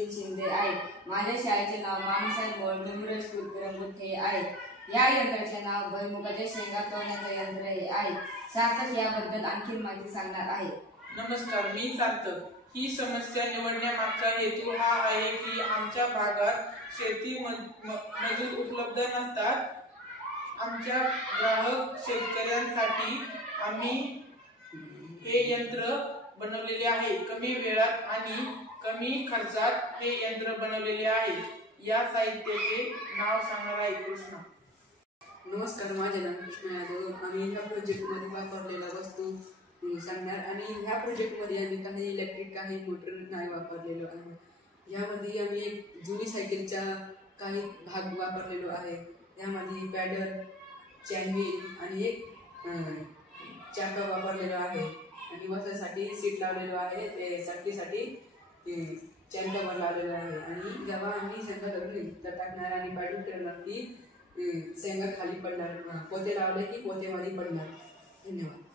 सचिन शिंदे आहे। माझ्या शाळेचे नाव मामासाहेब मोळ मेमोरियल स्कूल पिरंगुट आहे। या यंत्राचे नाव भुईमुगाच्या शेंगा तोडण्याचे यंत्र आहे। सार्थक याबद्दल आणखी माहिती सांगणार आहे। नमस्कार, मी सार्थक। ही समस्या निवडण्यामागचा हेतू हा आहे की आमच्या भागात शेती मजूर उपलब्ध नसतात। आमच्या ग्राहक शेतकऱ्यांसाठी आम्ही हे यंत्र बनवलेले आहे। कमी वेळात आणि कमी खर्चात हे यंत्र बनवलेले आहे। या साहित्याचे नाव सांगणार आहे कृष्णा। नमस्कार, माझे नाव कृष्णा यादव। आम्ही ह्या प्रोजेक्टमध्ये वापरलेल्या वस्तू सांगणार आणि ह्या प्रोजेक्टमध्ये आम्ही काही इलेक्ट्रिक काही मोटर नाही वापरलेलो आहे। यामध्ये आम्ही एक जुनी सायकलच्या काही भाग वापरलेलो आहे। यामध्ये पॅडल, चॅनव्हील आणि एक चाका वापरलेलो आहे आणि बसायसाठी सीट लावलेलो आहे। ते साठीसाठी चॅन कव्हर लावलेलो आहे आणि जेव्हा आम्ही शेंगा तर टाकणार आणि पॅडल फिरवणार की शेंगा खाली पडणार, पोते लावले की पोतेमध्ये पडणार। धन्यवाद।